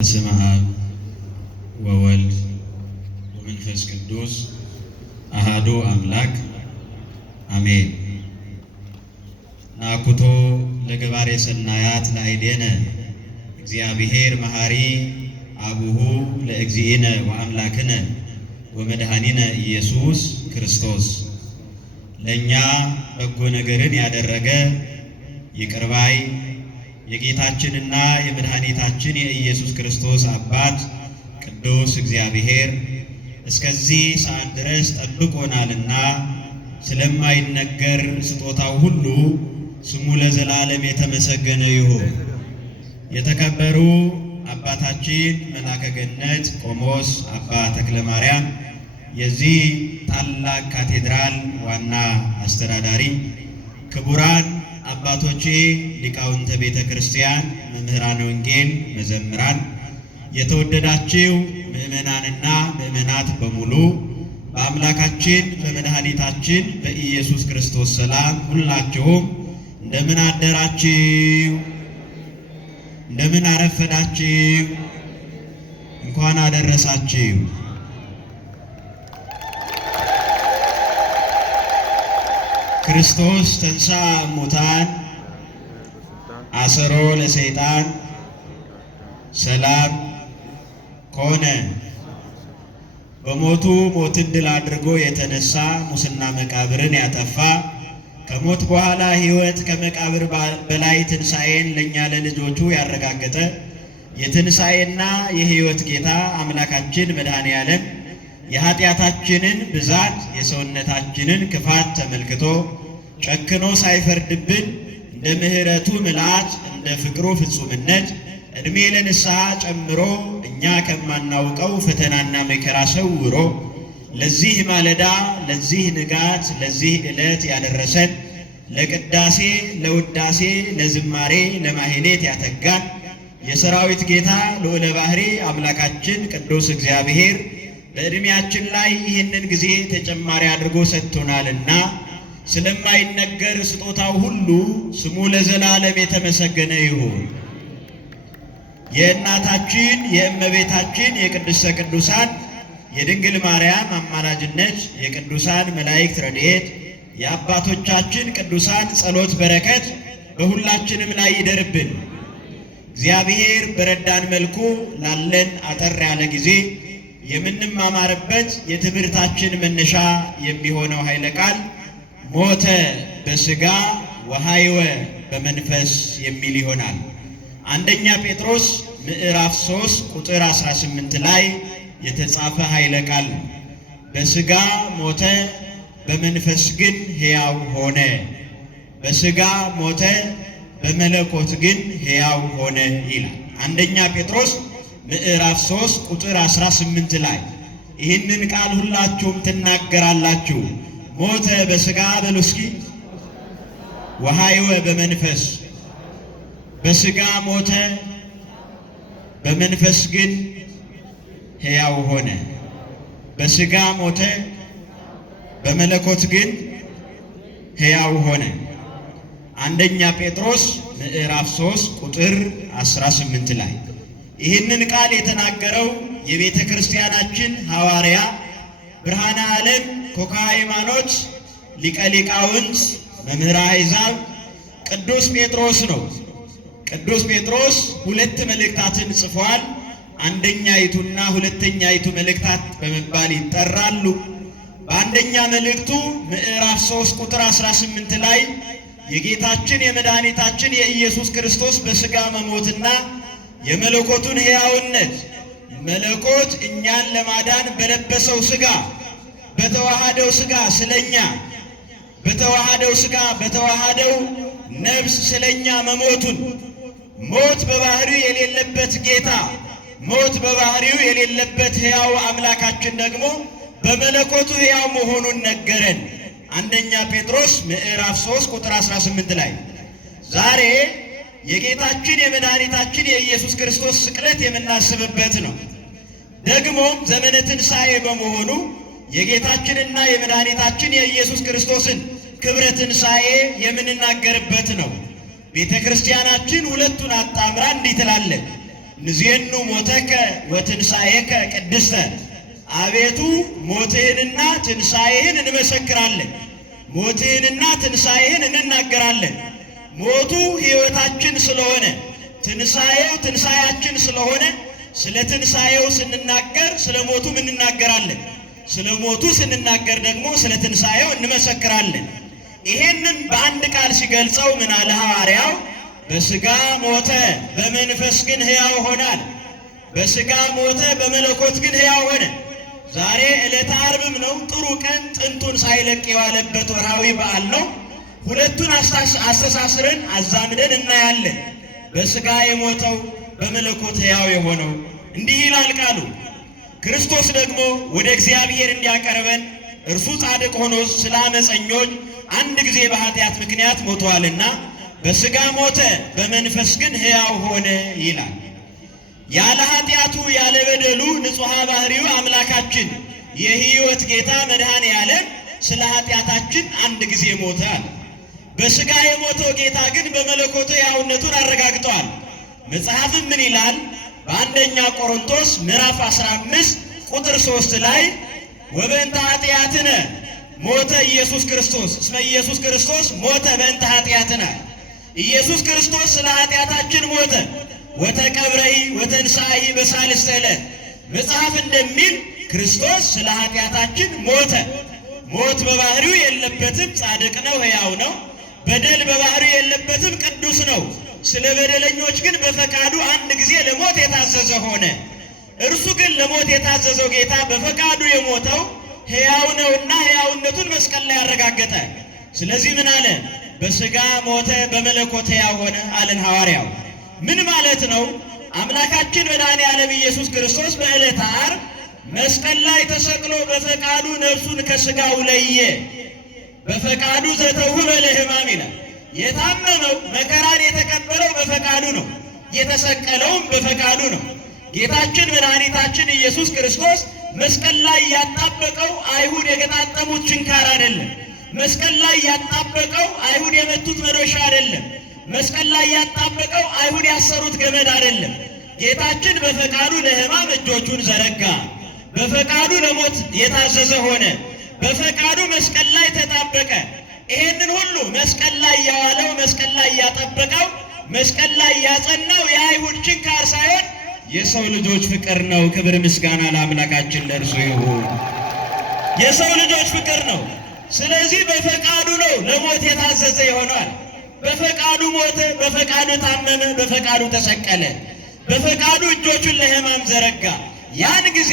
በስመ አብ ወወልድ ወመንፈስ ቅዱስ አሐዱ አምላክ አሜን። ናኩቶ ለገባሬ ሰናያት ለአይዴነ እግዚአብሔር መሐሪ አቡሁ ለእግዚእነ ወአምላክነ ወመድኃኒነ ኢየሱስ ክርስቶስ። ለእኛ በጎ ነገርን ያደረገ ይቅር ባይ የጌታችንና የመድኃኒታችን የኢየሱስ ክርስቶስ አባት ቅዱስ እግዚአብሔር እስከዚህ ሰዓት ድረስ ጠብቆናልና ስለማይነገር ስጦታው ሁሉ ስሙ ለዘላለም የተመሰገነ ይሁን። የተከበሩ አባታችን መላከ ገነት ቆሞስ አባ ተክለ ማርያም የዚህ ታላቅ ካቴድራል ዋና አስተዳዳሪ፣ ክቡራን አባቶቼ ሊቃውንተ ቤተ ክርስቲያን፣ መምህራን ወንጌል፣ መዘምራን፣ የተወደዳችሁ ምእመናንና ምእመናት በሙሉ በአምላካችን በመድኃኒታችን በኢየሱስ ክርስቶስ ሰላም ሁላችሁም እንደምን አደራችሁ? እንደምን አረፈዳችሁ? እንኳን አደረሳችሁ። ክርስቶስ ተንሥአ እሙታን አሰሮ ለሰይጣን ሰላም ኮነ። በሞቱ ሞትን ድል አድርጎ የተነሳ ሙስና መቃብርን ያጠፋ ከሞት በኋላ ሕይወት ከመቃብር በላይ ትንሣኤን ለእኛ ለልጆቹ ያረጋገጠ የትንሣኤና የሕይወት ጌታ አምላካችን መድኃኔ ዓለም የኃጢአታችንን ብዛት የሰውነታችንን ክፋት ተመልክቶ ጨክኖ ሳይፈርድብን እንደ ምሕረቱ ምልአት እንደ ፍቅሩ ፍጹምነት ዕድሜ ለንስሐ ጨምሮ እኛ ከማናውቀው ፈተናና መከራ ሰውሮ ለዚህ ማለዳ ለዚህ ንጋት ለዚህ ዕለት ያደረሰን ለቅዳሴ ለውዳሴ ለዝማሬ ለማህሌት ያተጋን የሰራዊት ጌታ ልዑለ ባሕሪ አምላካችን ቅዱስ እግዚአብሔር በዕድሜያችን ላይ ይህንን ጊዜ ተጨማሪ አድርጎ ሰጥቶናልና ስለማይነገር ስጦታው ሁሉ ስሙ ለዘላለም የተመሰገነ ይሁን። የእናታችን የእመቤታችን የቅድስተ ቅዱሳን የድንግል ማርያም አማላጅነት፣ የቅዱሳን መላእክት ረድኤት፣ የአባቶቻችን ቅዱሳን ጸሎት በረከት በሁላችንም ላይ ይደርብን። እግዚአብሔር በረዳን መልኩ ላለን አጠር ያለ ጊዜ የምንማማርበት የትምህርታችን መነሻ የሚሆነው ኃይለ ቃል ሞተ በሥጋ ወሐይወ በመንፈስ የሚል ይሆናል። አንደኛ ጴጥሮስ ምዕራፍ 3 ቁጥር 18 ላይ የተጻፈ ኃይለ ቃል ነው። በሥጋ ሞተ በመንፈስ ግን ሕያው ሆነ። በሥጋ ሞተ በመለኮት ግን ሕያው ሆነ ይላል። አንደኛ ጴጥሮስ ምዕራፍ 3 ቁጥር 18 ላይ ይህንን ቃል ሁላችሁም ትናገራላችሁ። ሞተ በሥጋ በሉ እስኪ፣ ወሐይወ በመንፈስ። በሥጋ ሞተ በመንፈስ ግን ሕያው ሆነ። በሥጋ ሞተ በመለኮት ግን ሕያው ሆነ። አንደኛ ጴጥሮስ ምዕራፍ 3 ቁጥር 18 ላይ ይህንን ቃል የተናገረው የቤተ ክርስቲያናችን ሐዋርያ ብርሃነ ዓለም ኮካ ሃይማኖት ሊቀ ሊቃውንት መምህረ አሕዛብ ቅዱስ ጴጥሮስ ነው። ቅዱስ ጴጥሮስ ሁለት መልእክታትን ጽፏል። አንደኛይቱና ሁለተኛይቱ መልእክታት በመባል ይጠራሉ። በአንደኛ መልእክቱ ምዕራፍ 3 ቁጥር 18 ላይ የጌታችን የመድኃኒታችን የኢየሱስ ክርስቶስ በሥጋ መሞትና የመለኮቱን ሕያውነት መለኮት እኛን ለማዳን በለበሰው ሥጋ በተዋሃደው ሥጋ ስለኛ በተዋሃደው ሥጋ በተዋሃደው ነፍስ ስለኛ መሞቱን ሞት በባህሪው የሌለበት ጌታ ሞት በባህሪው የሌለበት ሕያው አምላካችን ደግሞ በመለኮቱ ሕያው መሆኑን ነገረን። አንደኛ ጴጥሮስ ምዕራፍ 3 ቁጥር 18 ላይ ዛሬ የጌታችን የመድኃኒታችን የኢየሱስ ክርስቶስ ስቅለት የምናስብበት ነው። ደግሞም ዘመነ ትንሣኤ በመሆኑ የጌታችንና የመድኃኒታችን የኢየሱስ ክርስቶስን ክብረ ትንሣኤ የምንናገርበት ነው። ቤተ ክርስቲያናችን ሁለቱን አጣምራ እንዲህ ትላለች። ንዜኑ ሞተከ ወትንሣኤከ ቅድስተ። አቤቱ ሞትህንና ትንሣኤህን እንመሰክራለን፣ ሞትህንና ትንሣኤህን እንናገራለን። ሞቱ ሕይወታችን ስለሆነ ትንሣኤው ትንሣኤያችን ስለሆነ ስለ ትንሣኤው ስንናገር ስለ ሞቱም እንናገራለን። ስለ ሞቱ ስንናገር ደግሞ ስለ ትንሣኤው እንመሰክራለን። ይሄንን በአንድ ቃል ሲገልጸው ምን አለ ሐዋርያው? በሥጋ ሞተ በመንፈስ ግን ሕያው ሆናል። በሥጋ ሞተ በመለኮት ግን ሕያው ሆነ። ዛሬ ዕለተ ዓርብም ነው። ጥሩ ቀን ጥንቱን ሳይለቅ የዋለበት ወርሃዊ በዓል ነው። ሁለቱን አስተሳስረን አዛምደን እናያለን። በሥጋ የሞተው በመለኮት ሕያው የሆነው እንዲህ ይላል ቃሉ። ክርስቶስ ደግሞ ወደ እግዚአብሔር እንዲያቀርበን እርሱ ጻድቅ ሆኖ ስለ ዓመፀኞች አንድ ጊዜ በኃጢአት ምክንያት ሞቷልና በሥጋ ሞተ በመንፈስ ግን ሕያው ሆነ ይላል። ያለ ኃጢአቱ ያለ በደሉ ንጹሐ ባሕሪው አምላካችን የሕይወት ጌታ መድኃኔ ዓለም ስለ ኃጢአታችን አንድ ጊዜ ሞተ አለ። በሥጋ የሞተው ጌታ ግን በመለኮቱ ሕያውነቱን አረጋግጧል። መጽሐፍም ምን ይላል? በአንደኛ ቆሮንቶስ ምዕራፍ 15 ቁጥር 3 ላይ ወበእንተ ኃጢአትነ ሞተ ኢየሱስ ክርስቶስ እስመ ኢየሱስ ክርስቶስ ሞተ በእንተ ኃጢአትነ። ኢየሱስ ክርስቶስ ስለ ኃጢአታችን ሞተ። ወተቀብረይ ወተንሣኢ በሳልስተ ዕለት። መጽሐፍ እንደሚል ክርስቶስ ስለ ኃጢአታችን ሞተ። ሞት በባህሪው የለበትም፣ ጻድቅ ነው፣ ሕያው ነው። በደል በባህሪው የለበትም፣ ቅዱስ ነው። ስለ በደለኞች ግን በፈቃዱ አንድ ጊዜ ለሞት የታዘዘ ሆነ። እርሱ ግን ለሞት የታዘዘው ጌታ በፈቃዱ የሞተው ሕያው ነውና ሕያውነቱን መስቀል ላይ ያረጋገጠ። ስለዚህ ምን አለ? በሥጋ ሞተ በመለኮት ሕያው ሆነ አለን ሐዋርያው። ምን ማለት ነው? አምላካችን መድኃኔ ዓለም ኢየሱስ ክርስቶስ በዕለተ ዓርብ መስቀል ላይ ተሰቅሎ በፈቃዱ ነፍሱን ከሥጋው ለየ። በፈቃዱ ዘተውህበ ለሕማም ይላል። የታመመው መከራን የተቀበለው በፈቃዱ ነው። የተሰቀለውም በፈቃዱ ነው። ጌታችን መድኃኒታችን ኢየሱስ ክርስቶስ መስቀል ላይ ያጣበቀው አይሁድ የገጣጠሙት ችንካር አይደለም። መስቀል ላይ ያጣበቀው አይሁድ የመቱት መዶሻ አይደለም። መስቀል ላይ ያጣበቀው አይሁድ ያሰሩት ገመድ አይደለም። ጌታችን በፈቃዱ ለሕማም እጆቹን ዘረጋ። በፈቃዱ ለሞት የታዘዘ ሆነ። በፈቃዱ መስቀል ላይ ተጣበቀ። ይሄንን ሁሉ መስቀል ላይ ያዋለው መስቀል ላይ ያጠበቀው መስቀል ላይ ያጸናው የአይሁድ ችንካር ሳይሆን የሰው ልጆች ፍቅር ነው። ክብር ምስጋና ለአምላካችን ለእርሱ ይሁን። የሰው ልጆች ፍቅር ነው። ስለዚህ በፈቃዱ ነው ለሞት የታዘዘ ይሆናል። በፈቃዱ ሞተ፣ በፈቃዱ ታመመ፣ በፈቃዱ ተሰቀለ፣ በፈቃዱ እጆቹን ለሕማም ዘረጋ። ያን ጊዜ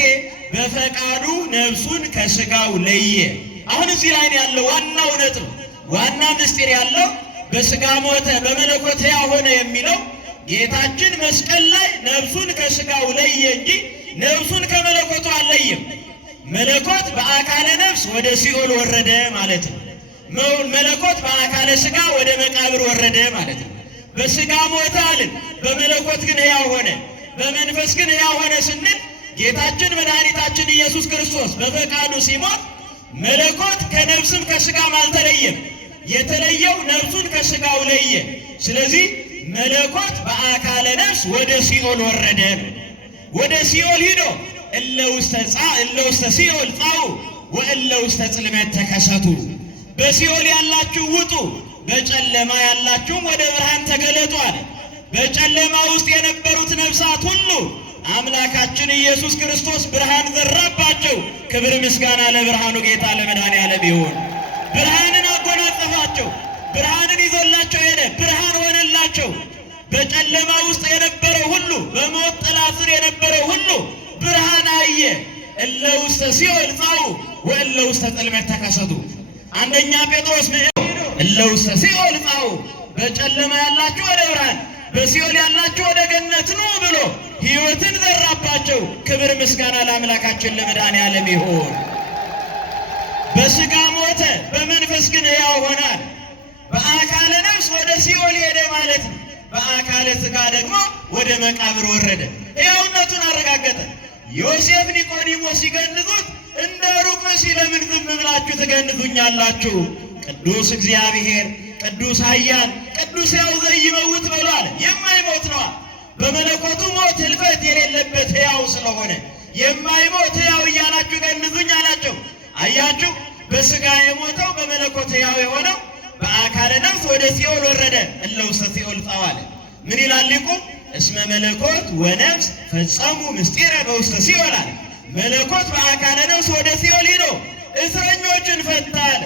በፈቃዱ ነፍሱን ከሥጋው ለየ። አሁን እዚህ ላይ ያለው ዋናው ነጥብ፣ ዋና ምስጢር ያለው በሥጋ ሞተ በመለኮት ሕያው ሆነ የሚለው ጌታችን መስቀል ላይ ነፍሱን ከሥጋው ለየ እንጂ ነፍሱን ከመለኮቱ አልለየም። መለኮት በአካለ ነፍስ ወደ ሲኦል ወረደ ማለት ነው። መለኮት በአካለ ሥጋ ወደ መቃብር ወረደ ማለት ነው። በሥጋ ሞተ አልን፣ በመለኮት ግን ሕያው ሆነ። በመንፈስ ግን ሕያው ሆነ ስንል ጌታችን መድኃኒታችን ኢየሱስ ክርስቶስ በፈቃዱ ሲሞት መለኮት ከነፍስም ከሥጋም አልተለየም። የተለየው ነፍሱን ከሥጋው ለየ። ስለዚህ መለኮት በአካለ ነፍስ ወደ ሲኦል ወረደ። ወደ ሲኦል ሂዶ እለ ውስተ ሲኦል ጻኡ ወእለ ውስተ ጽልመት ተከሰቱ። በሲኦል ያላችሁ ውጡ፣ በጨለማ ያላችሁም ወደ ብርሃን ተገለጡ አለ። በጨለማ ውስጥ የነበሩት ነፍሳት ሁሉ አምላካችን ኢየሱስ ክርስቶስ ብርሃን ዘራባቸው። ክብር ምስጋና ለብርሃኑ ጌታ ለመድኃኔዓለም ይሁን። ብርሃንን አጎናጸፋቸው። ብርሃንን ይዞላቸው ሄደ። ብርሃን ሆነላቸው። በጨለማ ውስጥ የነበረው ሁሉ፣ በሞት ጥላ ስር የነበረው ሁሉ ብርሃን አየ። እለ ውስተ ሲኦል ጻኡ ወእለ ውስተ ጽልመት ተከሰቱ። አንደኛ ጴጥሮስ እለ ውስተ ሲኦል ጻኡ፣ በጨለማ ያላችሁ ወደ ብርሃን፣ በሲኦል ያላችሁ ወደ ገነት ኑ ብሎ ሕይወትን ዘራባቸው። ክብር ምስጋና ለአምላካችን ለመድኃኔዓለም ይሁን። በሥጋ ሞተ፣ በመንፈስ ግን ሕያው ሆናል። በአካለ ነፍስ ወደ ሲኦል ሄደ ማለት ነው። በአካለ ሥጋ ደግሞ ወደ መቃብር ወረደ። ሕያውነቱን አረጋገጠ። ዮሴፍ ኒቆዲሞስ ሲገንዙት እንደ ሩቅ ሲለምን ዝም ብላችሁ ትገንዙኛላችሁ? ቅዱስ እግዚአብሔር ቅዱስ ኃያል ቅዱስ ሕያው ዘይመውት በሉ አለ። የማይሞት ነዋ። በመለኮቱ ሞት ሕልፈት የሌለበት ሕያው ስለሆነ የማይሞት ሕያው እያላችሁ ገንዙኝ አላቸው። አያችሁ፣ በሥጋ የሞተው በመለኮት ሕያው የሆነው በአካለ ነፍስ ወደ ሲኦል ወረደ። እለ ውስተ ሲኦል ጣዋለ። ምን ይላል ሊቁ? እስመ መለኮት ወነፍስ ፈጸሙ ምስጢረ በውስተ ሲኦል አለ። መለኮት በአካለ ነፍስ ወደ ሲኦል ሂዶ እስረኞችን ፈታ አለ።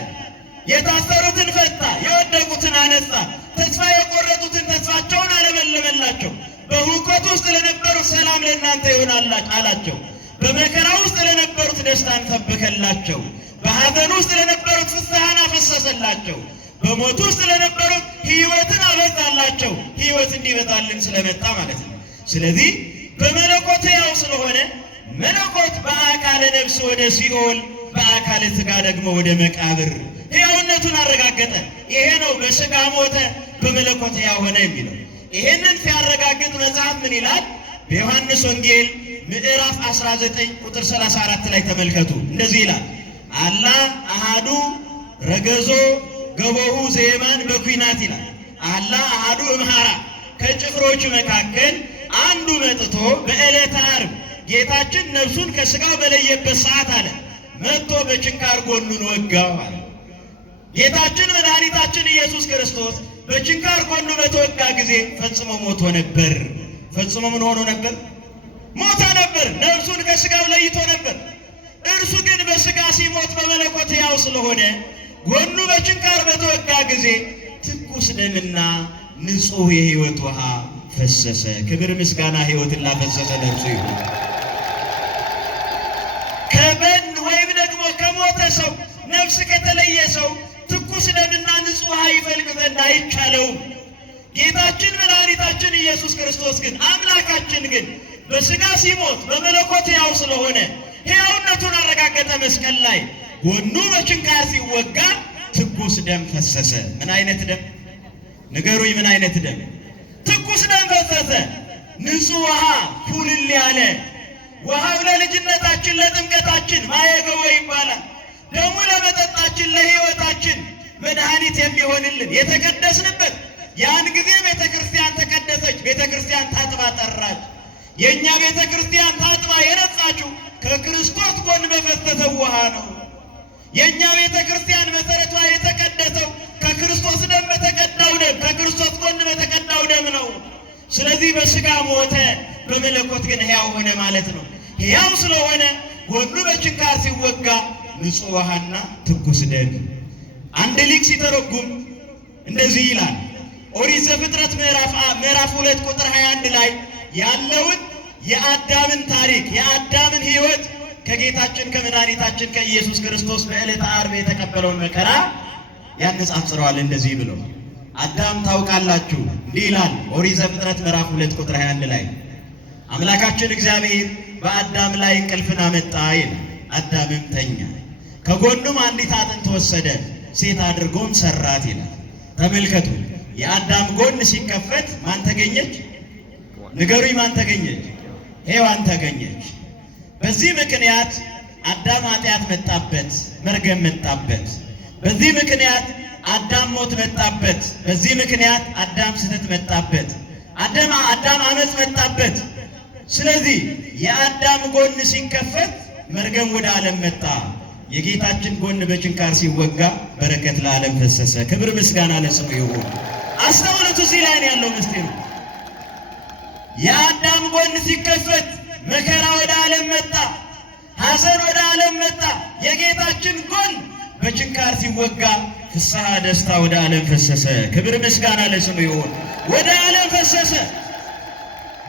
የታሰሩትን ፈታ፣ የወደቁትን አነሳ፣ ተስፋ የቆረጡትን ተስፋቸውን አለመለመላቸው። በሁከት ውስጥ ለነበሩት ሰላም ለእናንተ ይሆናል አላቸው። በመከራ ውስጥ ለነበሩት ደስታን ሰበከላቸው። በሐዘን ውስጥ ለነበሩት ፍስሐን አፈሰሰላቸው። በሞት ውስጥ ለነበሩት ሕይወትን አበዛላቸው። ሕይወት እንዲበዛልን ስለመጣ ማለት ነው። ስለዚህ በመለኮት ሕያው ስለሆነ መለኮት በአካለ ነፍስ ወደ ሲኦል፣ በአካለ ሥጋ ደግሞ ወደ መቃብር ሕያውነቱን አረጋገጠ። ይሄ ነው በሥጋ ሞተ በመለኮት ሕያው ሆነ የሚለው። ይሄንን ሲያረጋግጥ መጽሐፍ ምን ይላል? በዮሐንስ ወንጌል ምዕራፍ 19 ቁጥር 34 ላይ ተመልከቱ። እንደዚህ ይላል፣ አላ አሃዱ ረገዞ ገቦሁ ዘየማን በኩናት ይላል። አላ አሃዱ እምሃራ፣ ከጭፍሮች መካከል አንዱ መጥቶ በዕለተ ዓርብ ጌታችን ነፍሱን ከሥጋው በለየበት ሰዓት አለ መጥቶ በችንካር ጎኑን ወጋው አለ። ጌታችን መድኃኒታችን ኢየሱስ ክርስቶስ በችንካር ጎኑ በተወጋ ጊዜ ፈጽሞ ሞቶ ነበር። ፈጽሞ ምን ሆኖ ነበር? ሞቶ ነበር። ነፍሱን ከሥጋው ለይቶ ነበር። እርሱ ግን በሥጋ ሲሞት በመለኮት ሕያው ስለሆነ ጎኑ በችንካር በተወጋ ጊዜ ትኩስ ደምና ንጹሕ የሕይወት ውሃ ፈሰሰ። ክብር ምስጋና ሕይወትን ላፈሰሰ ለእርሱ ይሁን። ከበን ወይም ደግሞ ከሞተ ሰው ነፍስ ከተለየ ሰው ትኩስ ደምና ንጹሕ ውሃ ይፈልቅ ዘንድ አይቻለውም። ጌታችን መድኃኒታችን ኢየሱስ ክርስቶስ ግን አምላካችን ግን በሥጋ ሲሞት በመለኮት ሕያው ስለሆነ ሕያውነቱን አረጋገጠ። መስቀል ላይ ጎኑ በችንካር ሲወጋ ትኩስ ደም ፈሰሰ። ምን አይነት ደም ንገሩኝ? ምን አይነት ደም? ትኩስ ደም ፈሰሰ። ንጹሕ ውሃ ኩልል ያለ ውሃው ለልጅነታችን ለጥምቀታችን ማየገቦ ይባላል። ደሙ ለመጠጣችን ለሕይወታችን መድኃኒት የሚሆንልን የተቀደስንበት። ያን ጊዜ ቤተ ክርስቲያን ተቀደሰች። ቤተ ክርስቲያን ታጥባ ጠራች። የእኛ ቤተ ክርስቲያን ታጥባ የነጻችው ከክርስቶስ ጎን በፈሰሰው ውሃ ነው። የእኛ ቤተ ክርስቲያን መሠረቷ የተቀደሰው ከክርስቶስ ደም በተቀዳው ደም፣ ከክርስቶስ ጎን በተቀዳው ደም ነው። ስለዚህ በሥጋ ሞተ፣ በመለኮት ግን ሕያው ሆነ ማለት ነው። ሕያው ስለሆነ ጎኑ በችንካር ሲወጋ ንጹሕ ውሃና ትኩስ ደም። አንድ ሊቅ ሲተረጉም እንደዚህ ይላል። ኦሪት ዘፍጥረት ምዕራፍ 2 ቁጥር 21 ላይ ያለውን የአዳምን ታሪክ የአዳምን ሕይወት ከጌታችን ከመድኃኒታችን ከኢየሱስ ክርስቶስ በዕለተ ዓርብ የተቀበለውን መከራ ያነጻጽረዋል። እንደዚህ ብሎ አዳም ታውቃላችሁ፣ እንዲህ ይላል ኦሪት ዘፍጥረት ምዕራፍ 2 ቁጥር 21 ላይ አምላካችን እግዚአብሔር በአዳም ላይ እንቅልፍን አመጣ ይላል። አዳምም ተኛ፣ ከጎኑም አንዲት አጥንት ወሰደ፣ ሴት አድርጎም ሰራት ይላል። ተመልከቱ፣ የአዳም ጎን ሲከፈት ማን ተገኘች? ንገሩኝ፣ ማን ተገኘች? ሔዋን ተገኘች። በዚህ ምክንያት አዳም ኃጢአት መጣበት፣ መርገም መጣበት። በዚህ ምክንያት አዳም ሞት መጣበት። በዚህ ምክንያት አዳም ስህተት መጣበት። አዳም አመፅ መጣበት። ስለዚህ የአዳም ጎን ሲከፈት መርገም ወደ ዓለም መጣ። የጌታችን ጎን በችንካር ሲወጋ በረከት ለዓለም ፈሰሰ። ክብር ምስጋና ለስሙ ይሁን። አስተውሉት፣ እዚህ ላይ ነው ያለው ምስጢሩ። የአዳም ጎን ሲከፈት መከራ ወደ ዓለም መጣ፣ ሐዘን ወደ ዓለም መጣ። የጌታችን ጎን በችንካር ሲወጋ ፍስሐ ደስታ ወደ ዓለም ፈሰሰ። ክብር ምስጋና ለስሙ ይሁን። ወደ ዓለም ፈሰሰ።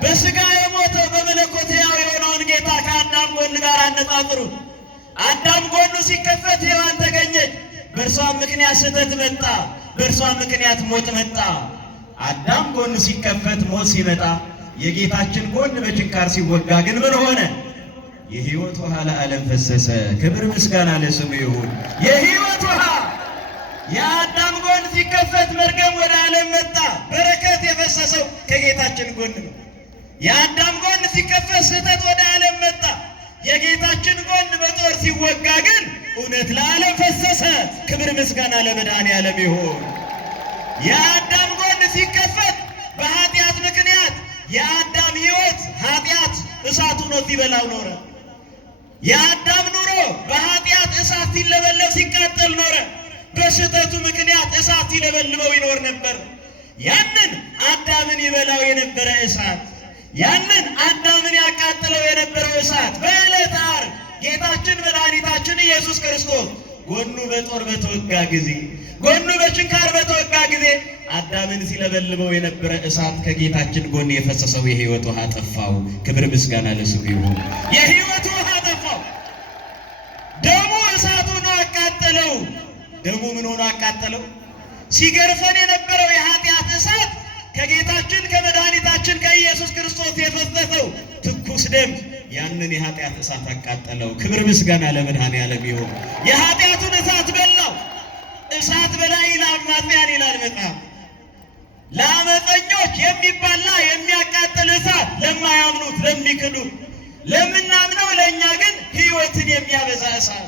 በሥጋ የሞተው በመለኮት ሕያው የሆነውን ጌታ ከአዳም ጎን ጋር አነጻጽሩት። አዳም ጎኑ ሲከፈት ሔዋን ተገኘች። በእርሷም ምክንያት ስህተት መጣ፣ በእርሷም ምክንያት ሞት መጣ። አዳም ጎኑ ሲከፈት ሞት ሲመጣ፣ የጌታችን ጎን በችንካር ሲወጋ ግን ምን ሆነ? የሕይወት ውሃ ለዓለም ፈሰሰ። ክብር ምስጋና ለስሙ ይሁን። የሕይወት ውሃ የአዳም ጎን ሲከፈት መርገም ወደ ዓለም መጣ። በረከት የፈሰሰው ከጌታችን ጎን ነው። የአዳም ጎን ሲከፈት ስህተት ወደ ዓለም መጣ። የጌታችን ጎን በጦር ሲወጋ ግን እውነት ለዓለም ፈሰሰ። ክብር ምስጋና ለመድኃኔዓለም ይሁን። የአዳም ጎን ሲከፈት በኃጢአት ምክንያት የአዳም ሕይወት ኃጢአት እሳቱ ነው ሲበላው ኖረ። የአዳም ኑሮ በኃጢአት እሳት ሲለበለብ ሲቃጠል ኖረ። በስህተቱ ምክንያት እሳት ሲለበልበው ይኖር ነበር። ያንን አዳምን ይበላው የነበረ እሳት፣ ያንን አዳምን ያቃጥለው የነበረው እሳት በዕለተ ዓርብ ጌታችን መድኃኒታችን ኢየሱስ ክርስቶስ ጎኑ በጦር በተወጋ ጊዜ፣ ጎኑ በችንካር በተወጋ ጊዜ አዳምን ሲለበልበው የነበረ እሳት ከጌታችን ጎን የፈሰሰው የሕይወት ውሃ ጠፋው። ክብር ምስጋና ለስሙ ይሁን። የሕይወት ውሃ ጠፋው። ደሙ እሳት ሆኖ አቃጠለው። ደሙ ምን ሆኖ አቃጠለው? ሲገርፈን የነበረው የኃጢአት እሳት ከጌታችን ከመድኃኒታችን ከኢየሱስ ክርስቶስ የፈሰሰው ትኩስ ደም ያንን የኃጢአት እሳት አቃጠለው። ክብር ምስጋና ለመድኃኔዓለም ይሁን። የኃጢአቱን እሳት በላው። እሳት በላይ ለአማጽያን ይላል መጽሐፍ። ለአመፀኞች የሚባላ የሚያቃጥል እሳት፣ ለማያምኑት ለሚክዱት፣ ለምናምነው ለእኛ ግን ሕይወትን የሚያበዛ እሳት፣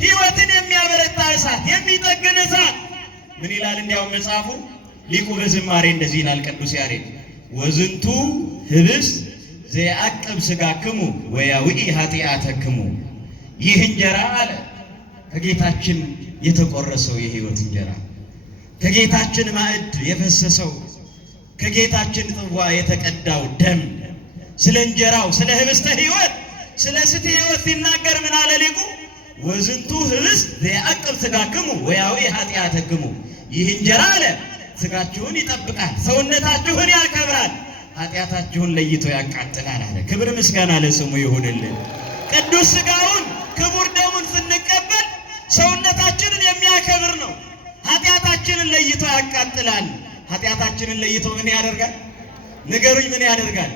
ሕይወትን የሚያበረታ እሳት፣ የሚጠግን እሳት። ምን ይላል እንዲያውም መጽሐፉ? ሊቁ በዝማሬ እንደዚህ ይላል ቅዱስ ያሬድ ወዝንቱ ህብስት ዘያዕቅብ ሥጋክሙ ወያውኢ ኃጢአተክሙ። ይህ እንጀራ አለ ከጌታችን የተቆረሰው የሕይወት እንጀራ፣ ከጌታችን ማዕድ የፈሰሰው፣ ከጌታችን ጽዋ የተቀዳው ደም። ስለ እንጀራው ስለ ህብስተ ሕይወት ስለ ስተ ሕይወት ሲናገር ምን አለ ሊቁ? ወዝንቱ ህብስት ዘያዕቅብ ሥጋክሙ ወያውኢ ኃጢአተክሙ። ይህ እንጀራ አለ ሥጋችሁን ይጠብቃል፣ ሰውነታችሁን ያከብራል፣ ኃጢአታችሁን ለይቶ ያቃጥላል አለ። ክብር ምስጋና ለስሙ ይሁንልን። ቅዱስ ሥጋውን ክቡር ደሙን ስንቀበል ሰውነታችንን የሚያከብር ነው። ኃጢአታችንን ለይቶ ያቃጥላል። ኃጢአታችንን ለይቶ ምን ያደርጋል? ንገሩኝ፣ ምን ያደርጋል?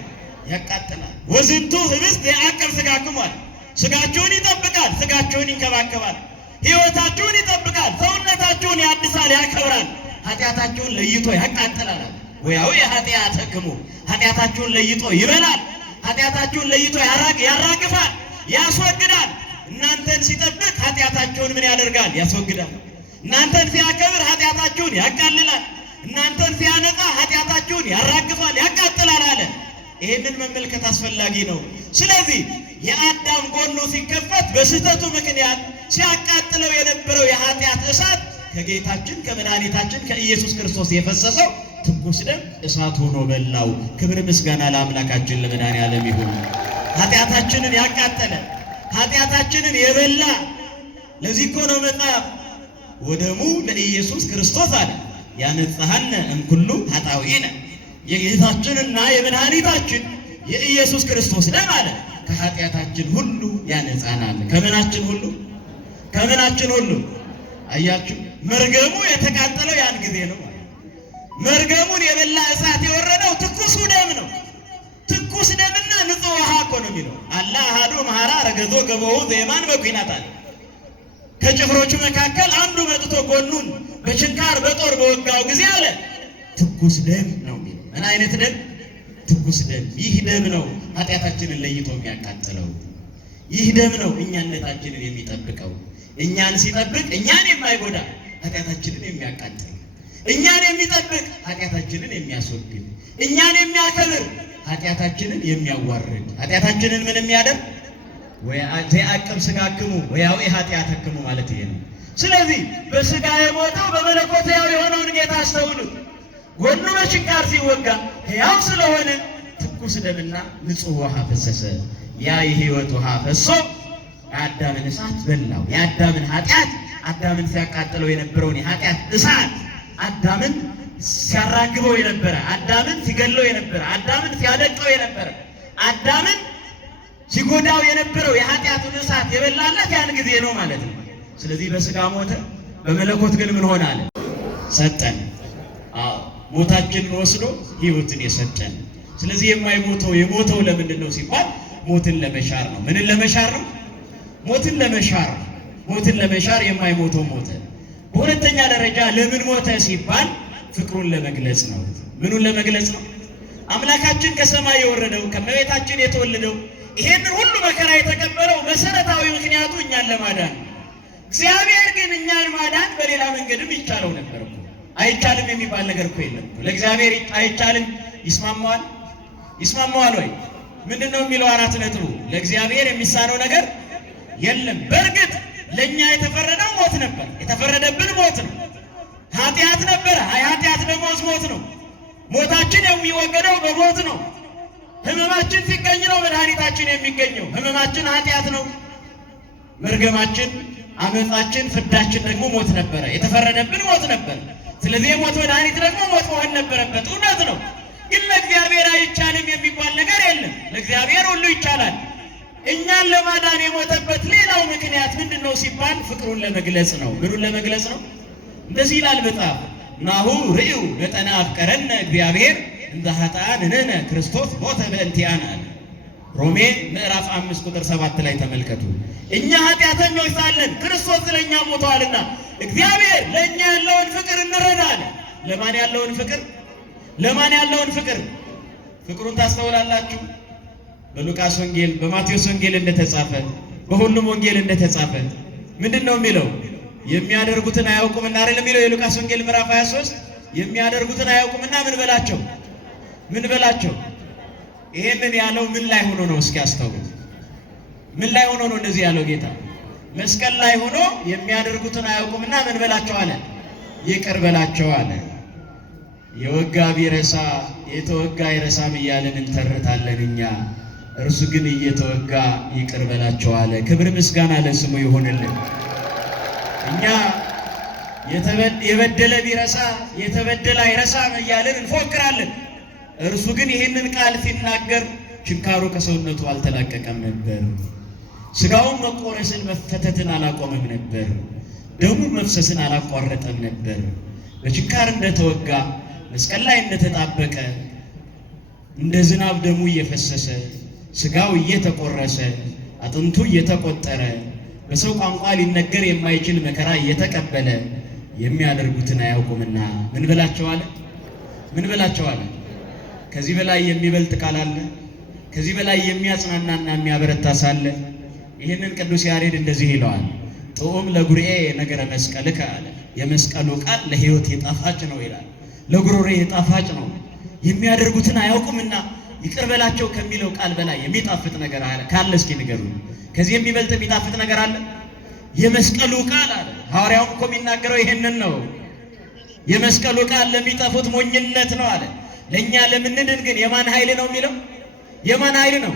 ያቃጥላል። ወዝንቱ ህብስት ዘያዕቅብ ሥጋክሙ አለ። ሥጋችሁን ይጠብቃል፣ ሥጋችሁን ይንከባከባል፣ ሕይወታችሁን ይጠብቃል፣ ሰውነታችሁን ያድሳል፣ ያከብራል፣ ኃጢአታችሁን ለይቶ ያቃጥላል። ወያውኢ ኃጢአተክሙ። ኃጢአታችሁን ለይቶ ይበላል፣ ኃጢአታችሁን ለይቶ ያራግፋል፣ ያስወግዳል። እናንተን ሲጠብቅ ኃጢአታችሁን ምን ያደርጋል? ያስወግዳል። እናንተን ሲያከብር ኃጢአታችሁን ያቃልላል። እናንተን ሲያነጻ ኃጢአታችሁን ያራግፋል፣ ያቃጥላል አለ። ይህንን መመልከት አስፈላጊ ነው። ስለዚህ የአዳም ጎኑ ሲከፈት በስህተቱ ምክንያት ሲያቃጥለው የነበረው የኃጢአት እሳት ከጌታችን ከመድኃኒታችን ከኢየሱስ ክርስቶስ የፈሰሰው ትኩስ ደም እሳት ሆኖ በላው። ክብር ምስጋና ለአምላካችን ለመድኃኔዓለም ይሁን። ኃጢአታችንን ያቃጠለ ኃጢአታችንን የበላ ለዚህ እኮ ነው መጽሐፍ ወደሙ ለኢየሱስ ክርስቶስ አለ ያነጽሐነ እምኩሉ ኃጣውኢነ። የጌታችንና የመድኃኒታችን የኢየሱስ ክርስቶስ ደም አለ ከኃጢአታችን ሁሉ ያነጻናል። ከምናችን ሁሉ? ከምናችን ሁሉ? አያችሁ፣ መርገሙ የተቃጠለው ያን ጊዜ ነው። መርገሙን የበላ እሳት የወረደው ትኩሱ ደም ነው። ትኩስ ደምና ንጹሕ ውሃ እኮ ነው የሚለው። አላ አሐዱ መሐራ ረገዞ ገቦሁ ዘየማን በኩናት አለ። ከጭፍሮቹ መካከል አንዱ መጥቶ ጎኑን በችንካር በጦር በወጋው ጊዜ አለ ትኩስ ደም ነው የሚለው። ምን አይነት ደም? ትኩስ ደም። ይህ ደም ነው ኃጢአታችንን ለይቶ የሚያቃጥለው። ይህ ደም ነው እኛነታችንን የሚጠብቀው። እኛን ሲጠብቅ እኛን የማይጎዳ ኃጢአታችንን የሚያቃጥል፣ እኛን የሚጠብቅ ኃጢአታችንን የሚያስወግድ፣ እኛን የሚያከብር ኃጢአታችንን የሚያዋርድ፣ ኃጢአታችንን ምን የሚያደርግ? ዘያዕቅብ ሥጋክሙ ወያውኢ ኃጢአተክሙ ማለት ይሄ ነው። ስለዚህ በሥጋ የሞተው በመለኮት ሕያው የሆነውን ጌታ አስተውሉት። ጎኑ በችንካር ሲወጋ ሕያው ስለሆነ ትኩስ ደምና ንጹሕ ውሃ ፈሰሰ። ያ የሕይወት ውሃ ፈሶ የአዳምን እሳት በላው። የአዳምን ኃጢአት፣ አዳምን ሲያቃጥለው የነበረውን የኃጢአት እሳት፣ አዳምን ሲያራግበው የነበረ፣ አዳምን ሲገለው የነበረ፣ አዳምን ሲያደቀው የነበረ፣ አዳምን ሲጎዳው የነበረው የኃጢአቱን እሳት የበላለት ያን ጊዜ ነው ማለት ነው። ስለዚህ በሥጋ ሞተ፣ በመለኮት ግን ምን ሆነ አለ? ሰጠን። ሞታችንን ወስዶ ሕይወትን የሰጠን። ስለዚህ የማይሞተው የሞተው ለምንድን ነው ሲባል ሞትን ለመሻር ነው። ምንን ለመሻር ነው? ሞትን ለመሻር። ሞትን ለመሻር የማይሞተው ሞተ። በሁለተኛ ደረጃ ለምን ሞተ ሲባል ፍቅሩን ለመግለጽ ነው። ምኑን ለመግለጽ ነው? አምላካችን ከሰማይ የወረደው ከእመቤታችን የተወለደው ይሄንን ሁሉ መከራ የተቀበለው መሰረታዊ ምክንያቱ እኛን ለማዳን ነው። እግዚአብሔር ግን እኛን ማዳን በሌላ መንገድም ይቻለው ነበር። አይቻልም የሚባል ነገር እኮ የለም። ለእግዚአብሔር አይቻልም ይስማማዋል? ይስማማዋል ወይ? ምንድነው የሚለው? አራት ነጥቡ ለእግዚአብሔር የሚሳነው ነገር የለም። በእርግጥ ለኛ የተፈረደው ሞት ነበር። የተፈረደብን ሞት ነው። ኃጢአት ነበረ። ኃጢአት ደሞዝ ሞት ነው። ሞታችን የሚወገደው በሞት ነው። ህመማችን ሲገኝ ነው መድኃኒታችን የሚገኘው። ህመማችን ኃጢአት ነው። መርገማችን፣ አመፃችን፣ ፍዳችን ደግሞ ሞት ነበረ። የተፈረደብን ሞት ነበር። ስለዚህ የሞት መድኃኒት ደግሞ ሞት መሆን ነበረበት። እውነት ነው። ግን ለእግዚአብሔር አይቻልም የሚባል ነገር የለም። ለእግዚአብሔር ሁሉ ይቻላል። እኛን ለማዳን የሞተበት ሌላው ምክንያት ምንድን ነው ሲባል ፍቅሩን ለመግለጽ ነው። ምኑን ለመግለጽ ነው? እንደዚህ ይላል መጽሐፍ፣ ናሁ ርእዩ መጠነ አፍቀረነ እግዚአብሔር እንዘ ኃጥአን ንሕነ ክርስቶስ ሞተ በእንቲአነ። ሮሜ ምዕራፍ 5 ቁጥር 7 ላይ ተመልከቱ። እኛ ኃጢአተኞች ሳለን ክርስቶስ ስለኛ ሞተዋልና እግዚአብሔር ለእኛ ያለውን ፍቅር እንረዳለን። ለማን ያለውን ፍቅር? ለማን ያለውን ፍቅር? ፍቅሩን ታስተውላላችሁ? በሉቃስ ወንጌል፣ በማቴዎስ ወንጌል እንደተጻፈ፣ በሁሉም ወንጌል እንደተጻፈ ምንድን ነው የሚለው? የሚያደርጉትን አያውቁምና አይደል የሚለው? የሉቃስ ወንጌል ምዕራፍ 23 የሚያደርጉትን አያውቁምና ምን በላቸው? ምን በላቸው? ይሄንን ያለው ምን ላይ ሆኖ ነው? እስኪ አስተውሉ። ምን ላይ ሆኖ ነው እንደዚህ ያለው ጌታ? መስቀል ላይ ሆኖ የሚያደርጉትን አያውቁምና ምን በላቸው አለ? ይቅር በላቸው አለ። የወጋ ቢረሳ የተወጋ አይረሳም እያለን እንተርታለን እኛ። እርሱ ግን እየተወጋ ይቅር በላቸው አለ። ክብር ምስጋና ለስሙ ይሁንልን። እኛ የበደለ ቢረሳ የተበደለ አይረሳም እያለን እንፎክራለን። እርሱ ግን ይህንን ቃል ሲናገር ችንካሩ ከሰውነቱ አልተላቀቀም ነበር። ስጋውን መቆረስን መፈተትን አላቆመም ነበር። ደሙ መፍሰስን አላቋረጠም ነበር። በችንካር እንደተወጋ መስቀል ላይ እንደተጣበቀ እንደ ዝናብ ደሙ እየፈሰሰ ስጋው እየተቆረሰ አጥንቱ እየተቆጠረ በሰው ቋንቋ ሊነገር የማይችል መከራ እየተቀበለ የሚያደርጉትን አያውቁምና ምን በላቸው አለ? ምን በላቸው አለ? ከዚህ በላይ የሚበልጥ ቃል አለ? ከዚህ በላይ የሚያጽናናና የሚያበረታ ሳለ ይህንን ቅዱስ ያሬድ እንደዚህ ይለዋል። ጥዑም ለጉርኤ ነገረ መስቀልከ አለ። የመስቀሉ ቃል ለሕይወት የጣፋጭ ነው ይላል። ለጉሮሬ የጣፋጭ ነው። የሚያደርጉትን አያውቁምና ይቅር በላቸው ከሚለው ቃል በላይ የሚጣፍጥ ነገር አለ ካለ እስኪ ንገሩ። ከዚህ የሚበልጥ የሚጣፍጥ ነገር አለ? የመስቀሉ ቃል አለ። ሐዋርያውም እኮ የሚናገረው ይሄንን ነው። የመስቀሉ ቃል ለሚጠፉት ሞኝነት ነው አለ። ለእኛ ለምንድን ግን የማን ኃይል ነው የሚለው? የማን ኃይል ነው?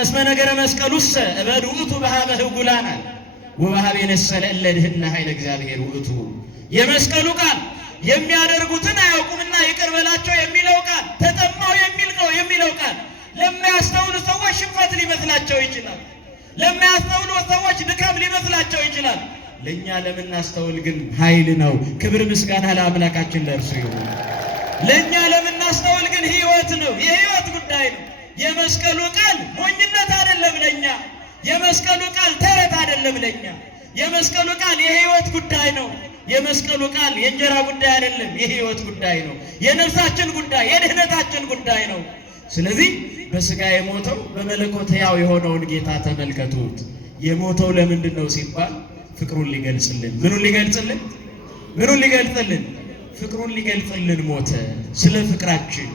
እስመ ነገረ መስቀሉሰ እበድ ውእቱ በሀበ ህጉላን አለ። ወበሀበ የነሰለ እለ ድህነ ኃይለ እግዚአብሔር ውእቱ። የመስቀሉ ቃል የሚያደርጉትን አያውቁምና ይቅር በላቸው የሚለው ቃል ተጠማው የሚል ነው የሚለው ቃል ለማያስተውሉ ሰዎች ሽንፈት ሊመስላቸው ይችላል። ለማያስተውሉ ሰዎች ድካም ሊመስላቸው ይችላል። ለእኛ ለምናስተውል ግን ኃይል ነው። ክብር ምስጋና ለአምላካችን ለእርሱ ይሁን። ለእኛ ለምናስተውል ግን ሕይወት ነው፣ የሕይወት ጉዳይ ነው። የመስቀሉ ቃል ሞኝነት አይደለም ለእኛ። የመስቀሉ ቃል ተረት አይደለም ለእኛ። የመስቀሉ ቃል የሕይወት ጉዳይ ነው። የመስቀሉ ቃል የእንጀራ ጉዳይ አይደለም፣ የሕይወት ጉዳይ ነው። የነፍሳችን ጉዳይ፣ የድህነታችን ጉዳይ ነው። ስለዚህ በሥጋ የሞተው በመለኮት ሕያው የሆነውን ጌታ ተመልከቱት። የሞተው ለምንድን ነው ሲባል ፍቅሩን ሊገልጽልን። ምኑን ሊገልጽልን? ምኑን ሊገልጽልን? ፍቅሩን ሊገልጽልን ሞተ። ስለ ፍቅራችን፣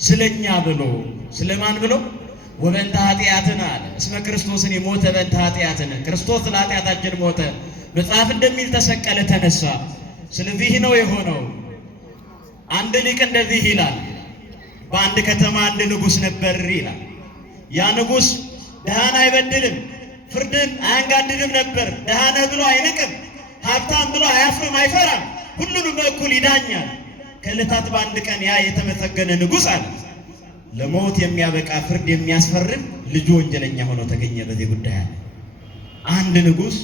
ስለኛ ብሎ። ስለማን ብሎ? ወበእንተ ኃጢአትነ አለ። እስመ ክርስቶስን የሞተ በእንተ ኃጢአትነ። ክርስቶስ ስለ ኃጢአታችን ሞተ። መጽሐፍ እንደሚል ተሰቀለ፣ ተነሳ። ስለዚህ ነው የሆነው። አንድ ሊቅ እንደዚህ ይላል። በአንድ ከተማ አንድ ንጉሥ ነበር ይላል። ያ ንጉሥ ድሃን አይበድልም፣ ፍርድን አያንጋድድም ነበር። ድሃ ነህ ብሎ አይንቅም፣ ሀብታም ብሎ አያፍርም፣ አይፈራም። ሁሉንም በእኩል ይዳኛል። ከዕለታት በአንድ ቀን ያ የተመሰገነ ንጉሥ አለ ለሞት የሚያበቃ ፍርድ የሚያስፈርድ ልጁ ወንጀለኛ ሆኖ ተገኘ። በዚህ ጉዳይ አለ አንድ ንጉሥ፣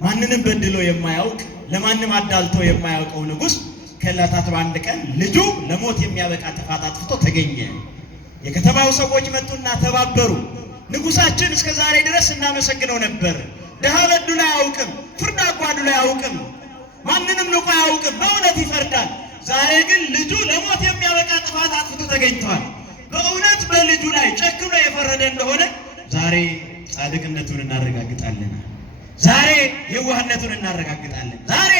ማንንም በድሎ የማያውቅ ለማንም አዳልቶ የማያውቀው ንጉሥ ከዕለታት በአንድ ቀን ልጁ ለሞት የሚያበቃ ጥፋት አጥፍቶ ተገኘ። የከተማው ሰዎች መጡና ተባበሩ። ንጉሳችን እስከ ዛሬ ድረስ እናመሰግነው ነበር። ድሃ በድሎ አያውቅም፣ ፍርድ አጓድሎ አያውቅም፣ ማንንም ንቆ አያውቅም፣ በእውነት ይፈርዳል። ዛሬ ግን ልጁ ለሞት የሚያበቃ ጥፋት አጥፍቶ ተገኝቷል። በእውነት በልጁ ላይ ጨክኖ የፈረደ እንደሆነ ዛሬ ጻድቅነቱን እናረጋግጣለን፣ ዛሬ የዋህነቱን እናረጋግጣለን፣ ዛሬ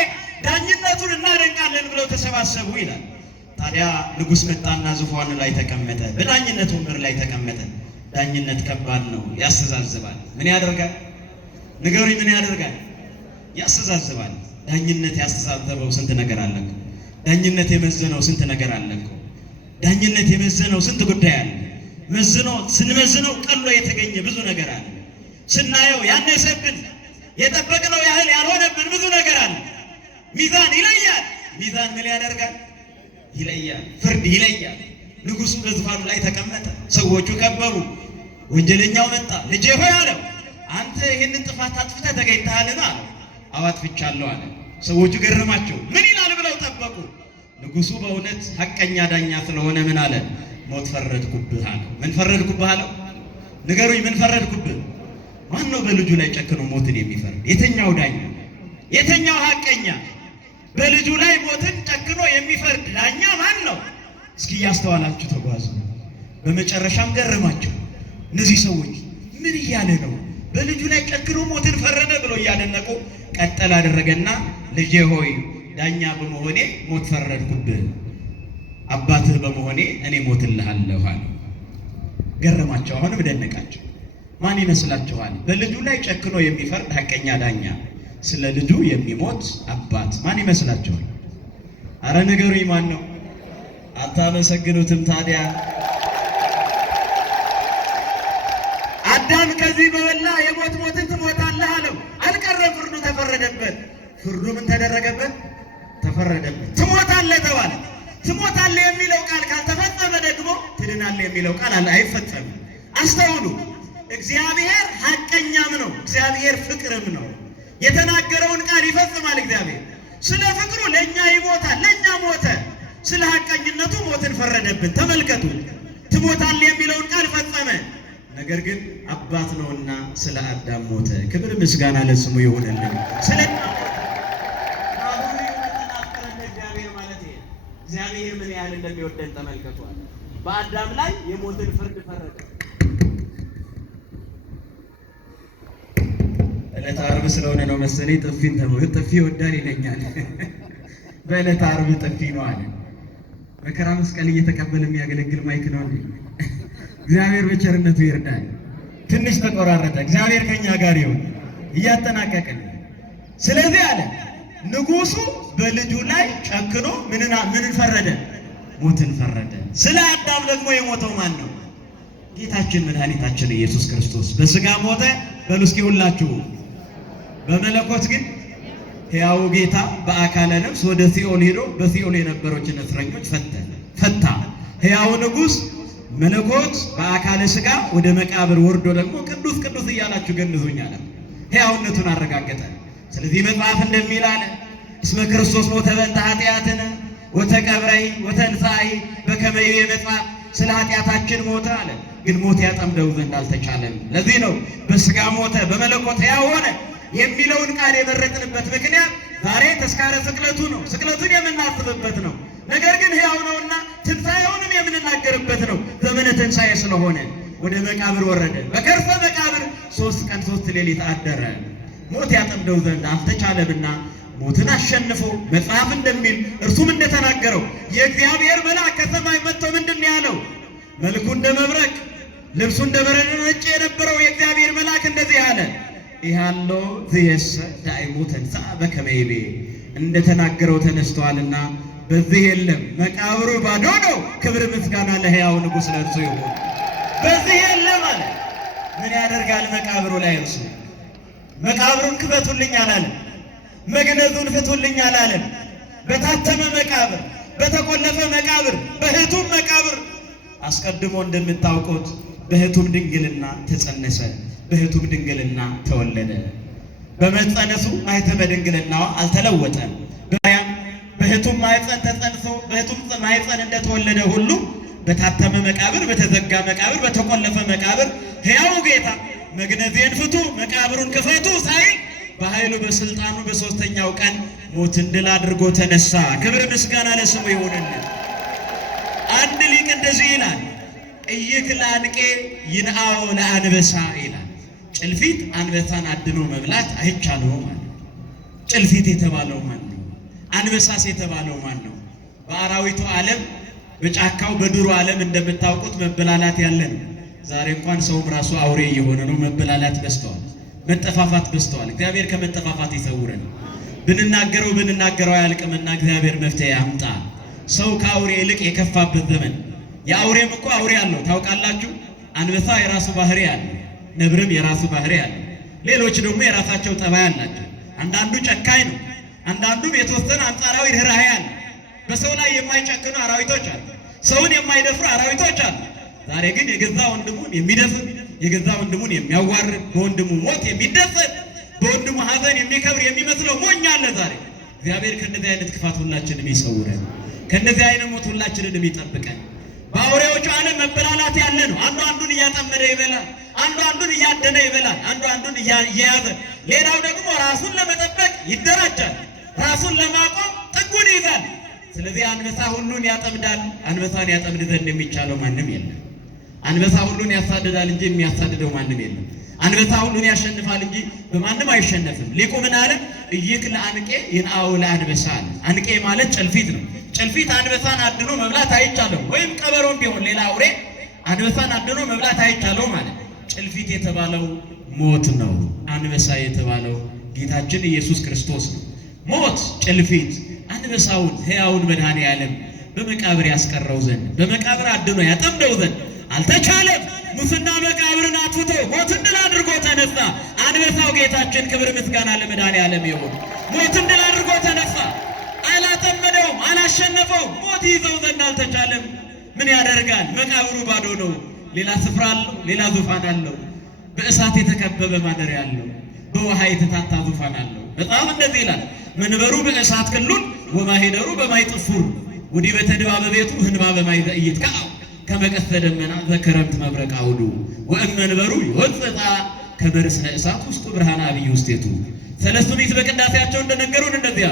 ዳኝነቱን እናደንቃለን ብለው ተሰባሰቡ ይላል። ታዲያ ንጉሥ መጣና ዙፋኑ ላይ ተቀመጠ፣ በዳኝነት ወንበር ላይ ተቀመጠ። ዳኝነት ከባድ ነው፣ ያስተዛዝባል። ምን ያደርጋል? ንገሩኝ፣ ምን ያደርጋል? ያስተዛዝባል። ዳኝነት ያስተዛዘበው ስንት ነገር አለ። ዳኝነት የመዘነው ስንት ነገር አለ። ዳኝነት የመዘነው ስንት ጉዳይ አለ። ስንመዝነው ቀሎ የተገኘ ብዙ ነገር አለ። ስናየው ያነሰብን የጠበቅነው ያህል ያልሆነብን ብዙ ነገር አለ። ሚዛን ይለያል። ሚዛን ምን ያደርጋል? ይለያል። ፍርድ ይለያል። ንጉሡ በዙፋኑ ላይ ተቀመጠ። ሰዎቹ ከበሩ። ወንጀለኛው መጣ። ልጄ ሆይ አለው፣ አንተ ይህንን ጥፋት አጥፍተህ ተገኝተሃልን? አለ። አዎ አጥፍቻለሁ አለ። ሰዎቹ ገረማቸው። ምን ይላል ብለው ጠበቁ። ንጉሡ በእውነት ሐቀኛ ዳኛ ስለሆነ ምን አለ? ሞት ፈረድኩብህ አለው። ምን ፈረድኩብህ አለው? ንገሩኝ፣ ምን ፈረድኩብህ? ማን ነው በልጁ ላይ ጨክኖ ሞትን የሚፈርድ? የትኛው ዳኛ? የትኛው ሐቀኛ? በልጁ ላይ ሞትን ጨክኖ የሚፈርድ ዳኛ ማን ነው? እስኪ እያስተዋላችሁ ተጓዙ። በመጨረሻም ገረማቸው። እነዚህ ሰዎች ምን እያለ ነው? በልጁ ላይ ጨክኖ ሞትን ፈረደ ብሎ እያደነቁ ቀጠል አደረገና ልጄ ሆይ ዳኛ በመሆኔ ሞት ፈረድኩብህ፣ አባትህ በመሆኔ እኔ ሞትልሃለሁ አለ። ገረማቸው። አሁንም ደነቃቸው። ማን ይመስላችኋል? በልጁ ላይ ጨክኖ የሚፈርድ ሐቀኛ ዳኛ፣ ስለ ልጁ የሚሞት አባት ማን ይመስላችኋል? አረ ንገሩኝ፣ ማን ነው? አታመሰግኑትም? ታዲያ አዳም ከዚህ በበላ የሞት ሞትን ትሞታለህ አለው። አልቀረም፣ ፍርዱ ተፈረደበት። ፍርዱ ምን ተደረገበት? ተፈረደበት። ትሞታለህ ተባለ። ትሞታለህ የሚለው ቃል ካልተፈጸመ ደግሞ ትድናለህ የሚለው ቃል አይፈጸምም። አስተውሉ። እግዚአብሔር ሐቀኛም ነው፣ እግዚአብሔር ፍቅርም ነው። የተናገረውን ቃል ይፈጽማል። እግዚአብሔር ስለ ፍቅሩ ለእኛ ይሞታል፣ ለእኛ ሞተ። ስለ ሐቀኝነቱ ሞትን ፈረደብን። ተመልከቱ፣ ትሞታለህ የሚለውን ቃል ፈጸመ። ነገር ግን አባት ነውና ስለ አዳም ሞተ። ክብር ምስጋና ለስሙ ይሁንልን። ስለ እግዚአብሔር ምን ያህል እንደሚወደን ተመልከቷል። በአዳም ላይ የሞትን ፍርድ ፈረደ። ዕለተ ዓርብ ስለሆነ ነው መሰለኝ ጥፊን ተመልከቱ። ጥፊ ይወዳል ይለኛል። በዕለተ ዓርብ ጥፊ ነው አለ። መከራ መስቀል እየተቀበለ የሚያገለግል ማይክ ነው እንዴ? እግዚአብሔር በቸርነቱ ይርዳል። ትንሽ ተቆራረጠ። እግዚአብሔር ከኛ ጋር ይሁን። እያጠናቀቅን ስለዚህ አለ ንጉሡ በልጁ ላይ ጨክኖ ምንን ፈረደ? ሞትን ፈረደ። ስለ አዳም ደግሞ የሞተው ማን ነው? ጌታችን መድኃኒታችን ኢየሱስ ክርስቶስ በሥጋ ሞተ። በሉ እስኪ ሁላችሁ። በመለኮት ግን ሕያው ጌታ በአካለ ነፍስ ወደ ሲኦል ሄዶ በሲኦል የነበሩትን እስረኞች ፈታ። ሕያው ንጉሥ መለኮት በአካለ ሥጋ ወደ መቃብር ወርዶ ደግሞ ቅዱስ ቅዱስ እያላችሁ ገንዙኝ አለ። ሕያውነቱን አረጋገጠ። ስለዚህ መጽሐፍ እንደሚል አለ እስመ ክርስቶስ ሞተ በእንተ ኃጢአትነ ወተቀብረሂ ወተንሣኢ በከመ ይቤ መጽሐፍ፣ ስለ ኃጢአታችን ሞተ አለ። ግን ሞት ያጠምደው ዘንድ አልተቻለም። ለዚህ ነው በሥጋ ሞተ በመለኮት ሕያው ሆነ የሚለውን ቃል የመረጥንበት ምክንያት ዛሬ ተስካረ ስቅለቱ ነው። ስቅለቱን የምናስብበት ነው። ነገር ግን ሕያው ነውና ትንሣኤውንም የምንናገርበት ነው። ዘመነ ትንሣኤ ስለሆነ ወደ መቃብር ወረደ። በከርሰ መቃብር 3 ቀን 3 ሌሊት አደረ። ሞት ያጠምደው ዘንድ አልተቻለምና ሞትን አሸንፎ መጽሐፍ እንደሚል እርሱም እንደተናገረው የእግዚአብሔር መልአክ ከሰማይ መጥቶ ምንድን ያለው? መልኩ እንደ መብረቅ ልብሱ እንደ በረድ ነጭ የነበረው የእግዚአብሔር መልአክ እንደዚህ አለ፣ ይሃሎ ዝየሰ ዳይሙ ተንሥአ በከመ ይቤ፣ እንደተናገረው ተነስተዋልና በዚህ የለም። መቃብሩ ባዶ ነው። ክብር ምስጋና ለሕያው ንጉሥ ለእርሱ ይሁን። በዚህ የለም አለ። ምን ያደርጋል መቃብሩ ላይ? እርሱ መቃብሩን ክፈቱልኝ አላለም። መግነዙን ፍቱልኝ አላለም። በታተመ መቃብር፣ በተቆለፈ መቃብር፣ በሕቱም መቃብር አስቀድሞ እንደምታውቁት በሕቱም ድንግልና ተጸነሰ፣ በሕቱም ድንግልና ተወለደ። በመጸነሱ ማኅተመ ድንግልናዋ አልተለወጠም። በሕቱም ማኅፀን ተጸንሶ በሕቱም ማኅፀን እንደተወለደ ሁሉ በታተመ መቃብር፣ በተዘጋ መቃብር፣ በተቆለፈ መቃብር ሕያው ጌታ መግነዜን ፍቱ መቃብሩን ክፈቱ ሳይል በኃይሉ በስልጣኑ በሦስተኛው ቀን ሞትን ድል አድርጎ ተነሳ። ክብር ምስጋና ለስሙ ይሁንልን። አንድ ሊቅ እንደዚህ ይላል፣ እይክል አንቄ ይንአው ለአንበሳ ይላል። ጭልፊት አንበሳን አድኖ መብላት አይቻለውም ማለት። ጭልፊት የተባለው ማን ነው? አንበሳስ የተባለው ማን ነው? በአራዊቱ ዓለም በጫካው በዱሩ ዓለም እንደምታውቁት መበላላት ያለ ነው። ዛሬ እንኳን ሰውም ራሱ አውሬ እየሆነ ነው። መበላላት በስተዋል፣ መጠፋፋት በስተዋል። እግዚአብሔር ከመጠፋፋት ይሰውረን። ብንናገረው አያልቅምና እግዚአብሔር መፍትሄ ያምጣ። ሰው ከአውሬ ይልቅ የከፋበት ዘመን። የአውሬም እኮ አውሬ አለው ታውቃላችሁ። አንበሳ የራሱ ባህሪ አለ፣ ነብርም የራሱ ባህሪ አለ። ሌሎች ደግሞ የራሳቸው ጠባይ አላቸው። አንዳንዱ ጨካኝ ነው፣ አንዳንዱም የተወሰነ አንጻራዊ ርህራሄ አለ። በሰው ላይ የማይጨክኑ አራዊቶች አሉ፣ ሰውን የማይደፍሩ አራዊቶች አሉ። ዛሬ ግን የገዛ ወንድሙን የሚደፍር፣ የገዛ ወንድሙን የሚያዋርድ፣ በወንድሙ ሞት የሚደሰት፣ በወንድሙ ሐዘን የሚከብር የሚመስለው ሞኝ አለ ዛሬ። እግዚአብሔር ከእንደዚህ አይነት ክፋት ሁላችንም ይሰውረን፣ ከእንደዚህ አይነት ሞት ሁላችንን ይጠብቀን። በአውሬዎቹ ዓለም መበላላት ያለ ነው። አንዱ አንዱን እያጠመደ ይበላል፣ አንዱ አንዱን እያደነ ይበላል፣ አንዱ አንዱን እየያዘ፣ ሌላው ደግሞ ራሱን ለመጠበቅ ይደራጃል፣ ራሱን ለማቆም ጥጉን ይይዛል። ስለዚህ አንበሳ ሁሉን ያጠምዳል። አንበሳን ያጠምድ ዘንድ የሚቻለው ማንም የለም። አንበሳ ሁሉን ያሳድዳል እንጂ የሚያሳድደው ማንም የለም። አንበሳ ሁሉን ያሸንፋል እንጂ በማንም አይሸነፍም። ሊቁ ምን አለ? እይክል አንቄ ይንአው ለአንበሳ አለ። አንቄ ማለት ጭልፊት ነው። ጭልፊት አንበሳን አድኖ መብላት አይቻለው፣ ወይም ቀበሮም ቢሆን ሌላ አውሬ አንበሳን አድኖ መብላት አይቻለው ማለት። ጭልፊት የተባለው ሞት ነው። አንበሳ የተባለው ጌታችን ኢየሱስ ክርስቶስ ነው። ሞት ጭልፊት አንበሳውን ሕያውን መድኃኔዓለም በመቃብር ያስቀረው ዘንድ በመቃብር አድኖ ያጠምደው ዘንድ አልተቻለም። ሙስና መቃብርን አጥፍቶ ሞትን ድል አድርጎ ተነሳ። አንበሳው ጌታችን ክብር ምስጋና ለመድኃኔዓለም ይሁን። ሞትን ድል አድርጎ ተነሳ። አላጠመደውም፣ አላሸነፈውም። ሞት ይዘው ዘንድ አልተቻለም። ምን ያደርጋል? መቃብሩ ባዶ ነው። ሌላ ስፍራ አለው፣ ሌላ ዙፋን አለው። በእሳት የተከበበ ማደሪያ አለው። በውሃ የተታታ ዙፋን አለው። በጣም እንደዚህ ይላል፣ መንበሩ በእሳት ክሉን ወማሄደሩ በማይ ጥፉር ወዲ በተድባበ ቤቱ ህንባ በማይ ዘእይት ከመቀስተ ደመና በክረምት መብረቅ አውዱ ወእመንበሩ ይወጽጣ ከመርስነ እሳት ውስጡ ብርሃን አብይ ውስጤቱ። ሰለስቱ ምዕት በቅዳሴያቸው እንደነገሩን እንደዚያ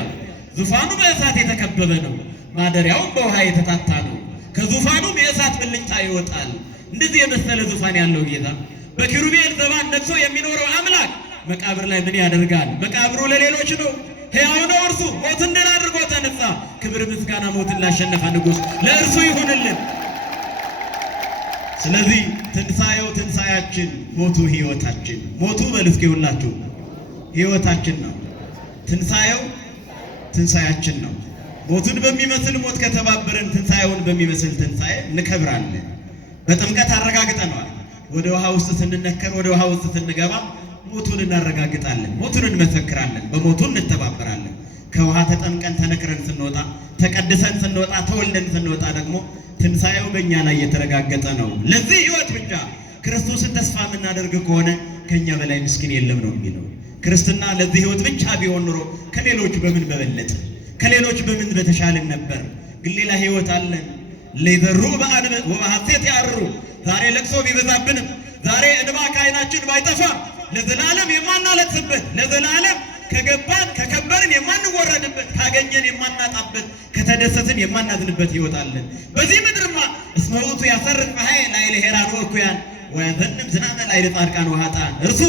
ዙፋኑ በእሳት የተከበበ ነው፣ ማደሪያውም በውሃ የተታታ ነው። ከዙፋኑም የእሳት ብልጭታ ይወጣል። እንደዚህ የመሰለ ዙፋን ያለው ጌታ በኪሩቤል ዘባን ነግሶ የሚኖረው አምላክ መቃብር ላይ ምን ያደርጋል? መቃብሩ ለሌሎች ነው። ሕያው ነው እርሱ። ሞትን ድል አድርጎ ተነሳ። ክብር ምስጋና ሞትን ላሸነፈ ንጉሥ ለእርሱ ይሁንልን። ስለዚህ ትንሣኤው ትንሣኤያችን፣ ሞቱ ሕይወታችን። ሞቱ በልስኬ ሁላችሁ ሕይወታችን ነው። ትንሣኤው ትንሣኤያችን ነው። ሞቱን በሚመስል ሞት ከተባበረን ትንሣኤውን በሚመስል ትንሣኤ እንከብራለን። በጥምቀት አረጋግጠነዋል። ወደ ውሃ ውስጥ ስንነከር፣ ወደ ውሃ ውስጥ ስንገባ ሞቱን እናረጋግጣለን፣ ሞቱን እንመሰክራለን፣ በሞቱ እንተባበራለን። ከውሃ ተጠምቀን ተነክረን ስንወጣ፣ ተቀድሰን ስንወጣ፣ ተወልደን ስንወጣ ደግሞ ትንሣኤው በእኛ ላይ የተረጋገጠ ነው። ለዚህ ሕይወት ብቻ ክርስቶስን ተስፋ የምናደርግ ከሆነ ከእኛ በላይ ምስኪን የለም ነው የሚለው። ክርስትና ለዚህ ሕይወት ብቻ ቢሆን ኑሮ ከሌሎች በምን በበለጠ፣ ከሌሎች በምን በተሻለን ነበር። ግን ሌላ ሕይወት አለን። ለይዘሩ በሐሴት ያርሩ። ዛሬ ለቅሶ ቢበዛብንም፣ ዛሬ እንባ ከዓይናችን ባይጠፋ፣ ለዘላለም የማናለቅስበት፣ ለዘላለም ከገባን ከከበርን የማንወረድበት፣ ካገኘን የማናጣበት፣ ከተደሰትን የማናዝንበት ሕይወት አለን። በዚህ ምድርማ እስመ ውእቱ ያሰርቅ ፀሐይ ላዕለ ሄራን ወእኩያን ወያዘንም ዝናመ ላዕለ ጻድቃን ወኃጥአን። እርሱ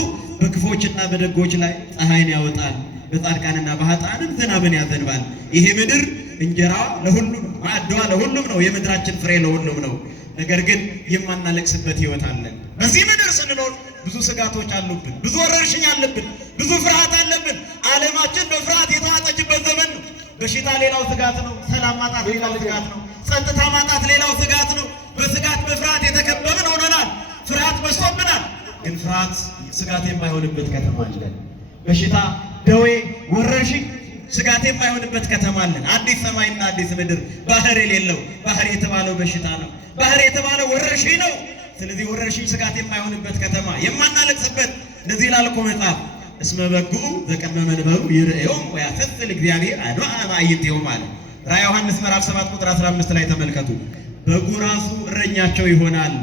በክፎችና በደጎች ላይ ፀሐይን ያወጣል፣ በጻድቃንና በኃጥአንም ዝናብን ያዘንባል። ይሄ ምድር እንጀራዋ ለሁሉም ማዕድዋ ለሁሉም ነው። የምድራችን ፍሬ ለሁሉም ነው። ነገር ግን የማናለቅስበት ሕይወት አለን። በዚህ ምድር ስንኖር ብዙ ስጋቶች አሉብን፣ ብዙ ወረርሽኝ አለብን፣ ብዙ ፍርሃት አለብን። ዓለማችን በፍርሃት የተዋጠችበት ዘመን ነው። በሽታ ሌላው ስጋት ነው። ሰላም ማጣት ሌላው ስጋት ነው። ጸጥታ ማጣት ሌላው ስጋት ነው። በስጋት በፍርሃት የተከበብን ሆነናል። ፍርሃት በዝቶብናል። ግን ፍርሃት ስጋት የማይሆንበት ከተማ አለን። በሽታ፣ ደዌ፣ ወረርሽኝ ስጋት የማይሆንበት ከተማ አለን። አዲስ ሰማይና አዲስ ምድር፣ ባህር የሌለው። ባህር የተባለው በሽታ ነው። ባህር የተባለው ወረርሽኝ ነው። ስለዚህ ወረርሽኝ ስጋት የማይሆንበት ከተማ፣ የማናለቅስበት። እንደዚህ ይላል እኮ መጽሐፍ፣ እስመ በጉ ዘቀድመ መንበሩ ይርእዮም ወያሰስል እግዚአብሔር አድዋ ማዕይንቲሆም አለ። ራዕየ ዮሐንስ ምዕራፍ 7 ቁጥር 15 ላይ ተመልከቱ። በጉ ራሱ እረኛቸው ይሆናል፣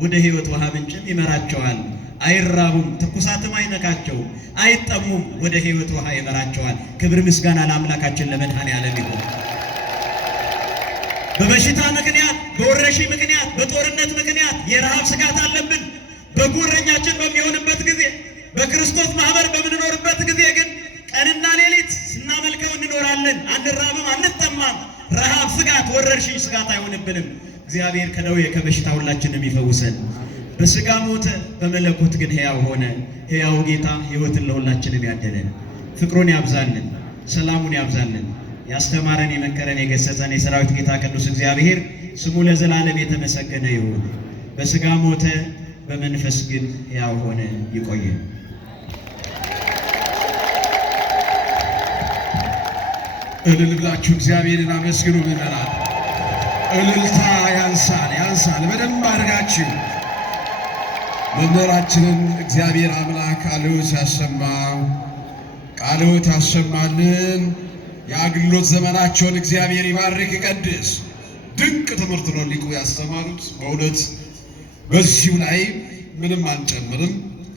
ወደ ሕይወት ውሃ ምንጭም ይመራቸዋል። አይራቡም፣ ትኩሳትም አይነካቸውም፣ አይጠሙም፣ ወደ ሕይወት ውሃ ይመራቸዋል። ክብር ምስጋና ለአምላካችን ለመድኃኔዓለም ይሁን። በበሽታ ምክንያት፣ በወረርሽኝ ምክንያት፣ በጦርነት ምክንያት የረሃብ ስጋት አለብን። በጉ እረኛችን በሚሆንበት ጊዜ፣ በክርስቶስ ማህበር በምንኖርበት ጊዜ ግን ቀንና ሌሊት ስናመልከው እንኖራለን። አንራብም፣ አንጠማም። ረሃብ ስጋት፣ ወረርሽኝ ስጋት አይሆንብንም። እግዚአብሔር ከደዌ ከበሽታ ሁላችንም ይፈውሰን። በስጋ ሞተ፣ በመለኮት ግን ሕያው ሆነ። ሕያው ጌታ ሕይወትን ለሁላችንም ያደለን፣ ፍቅሩን ያብዛልን፣ ሰላሙን ያብዛልን። ያስተማረን የመከረን የገሰጸን የሰራዊት ጌታ ቅዱስ እግዚአብሔር ስሙ ለዘላለም የተመሰገነ ይሁን። በስጋ ሞተ፣ በመንፈስ ግን ሕያው ሆነ። ይቆየን። እልል ብላችሁ እግዚአብሔርን አመስግኑ ምዕመናን። እልልታ ያንሳል። በደንብ አድርጋችሁ መምህራችንን እግዚአብሔር አምላክ ቃልዎት ያሰማው፣ ቃልዎት ያሰማልን። የአገልግሎት ዘመናቸውን እግዚአብሔር ይባርክ ይቀድስ። ድንቅ ትምህርት ነው ሊቁ ያስተማሩት። በእውነት በዚሁ ላይ ምንም አንጨምርም።